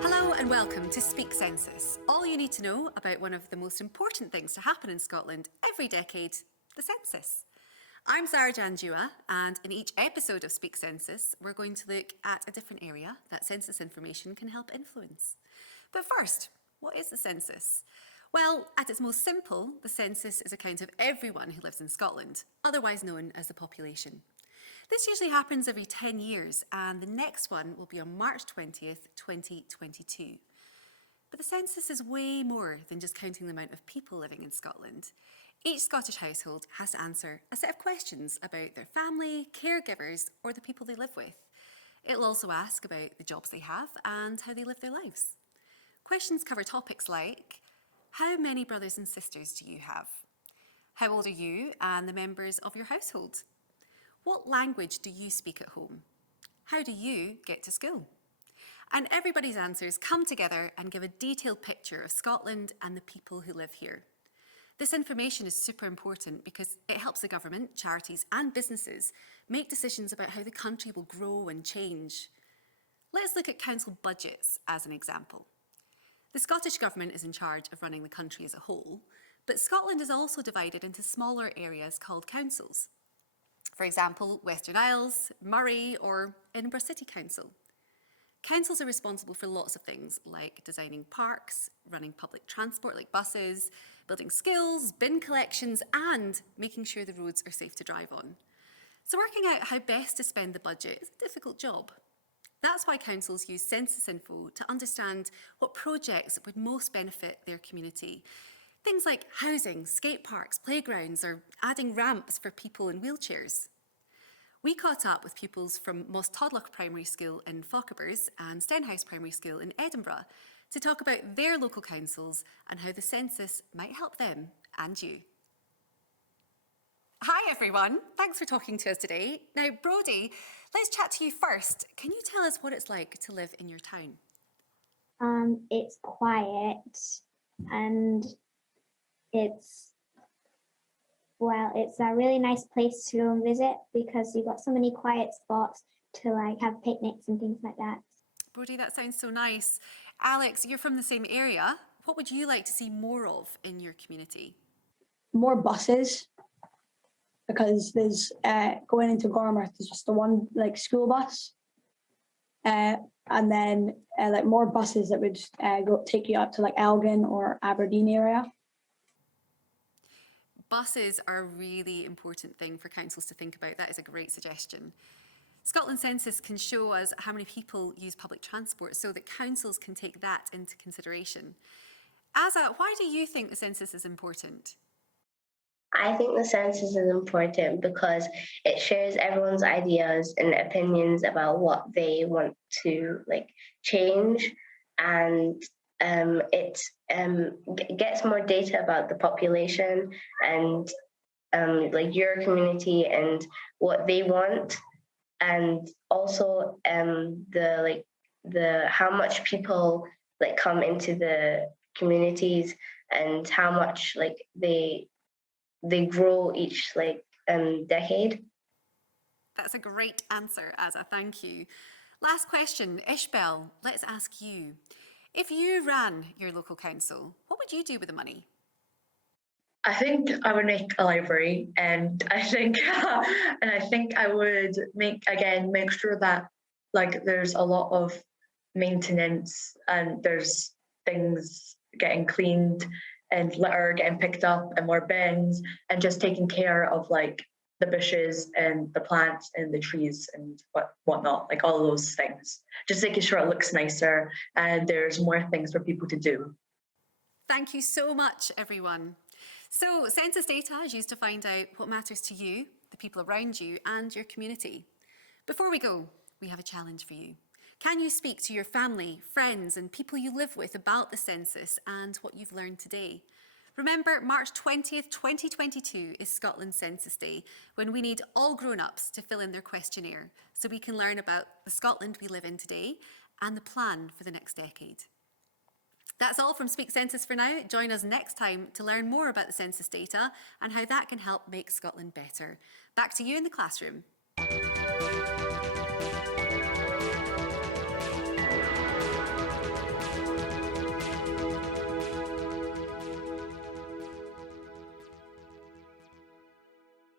Hello and welcome to Speak Census. All you need to know about one of the most important things to happen in Scotland every decade, the census. I'm Zara Janjua, and in each episode of Speak Census, we're going to look at a different area that census information can help influence. But first, what is the census? Well, at its most simple, the census is a count of everyone who lives in Scotland, otherwise known as the population. This usually happens every 10 years, and the next one will be on March 20th, 2022. But the census is way more than just counting the amount of people living in Scotland. Each Scottish household has to answer a set of questions about their family, caregivers, or the people they live with. It'll also ask about the jobs they have and how they live their lives. Questions cover topics like, how many brothers and sisters do you have? How old are you and the members of your household? What language do you speak at home? How do you get to school? And everybody's answers come together and give a detailed picture of Scotland and the people who live here. This information is super important because it helps the government, charities and businesses make decisions about how the country will grow and change. Let's look at council budgets as an example. The Scottish Government is in charge of running the country as a whole, but Scotland is also divided into smaller areas called councils. For example, Western Isles, Moray or Edinburgh City Council. Councils are responsible for lots of things like designing parks, running public transport like buses, building schools, bin collections and making sure the roads are safe to drive on. So working out how best to spend the budget is a difficult job. That's why councils use census info to understand what projects would most benefit their community. Things like housing, skate parks, playgrounds or adding ramps for people in wheelchairs. We caught up with pupils from Moss Todloch Primary School in Fauquebers and Stenhouse Primary School in Edinburgh to talk about their local councils and how the census might help them and you. Hi everyone, thanks for talking to us today. Now Brodie, let's chat to you first. Can you tell us what it's like to live in your town? It's quiet and it's a really nice place to go and visit because you've got so many quiet spots to have picnics and things like that. Brodie, that sounds so nice. Alex, you're from the same area. What would you like to see more of in your community? More buses, because there's going into Gormouth, there's just the one school bus, and then more buses that would take you up to Elgin or Aberdeen area. Buses are a really important thing for councils to think about. That is a great suggestion. Scotland Census can show us how many people use public transport so that councils can take that into consideration. Asa, why do you think the census is important? I think the census is important because it shares everyone's ideas and opinions about what they want to change, and it gets more data about the population and your community and what they want, and also the how much people come into the communities and how much they grow each decade. That's a great answer, Asa, thank you. Last question, Isabelle, let's ask you. If you ran your local council, what would you do with the money? I think I would make a library, and I think I would make sure that there's a lot of maintenance and there's things getting cleaned and litter getting picked up and more bins and just taking care of the bushes and the plants and the trees and whatnot, all of those things. Just making sure it looks nicer and there's more things for people to do. Thank you so much, everyone. So census data is used to find out what matters to you, the people around you and your community. Before we go, we have a challenge for you. Can you speak to your family, friends and people you live with about the census and what you've learned today? Remember, March 20th, 2022 is Scotland Census Day, when we need all grown-ups to fill in their questionnaire so we can learn about the Scotland we live in today and the plan for the next decade. That's all from Speak Census for now. Join us next time to learn more about the census data and how that can help make Scotland better. Back to you in the classroom.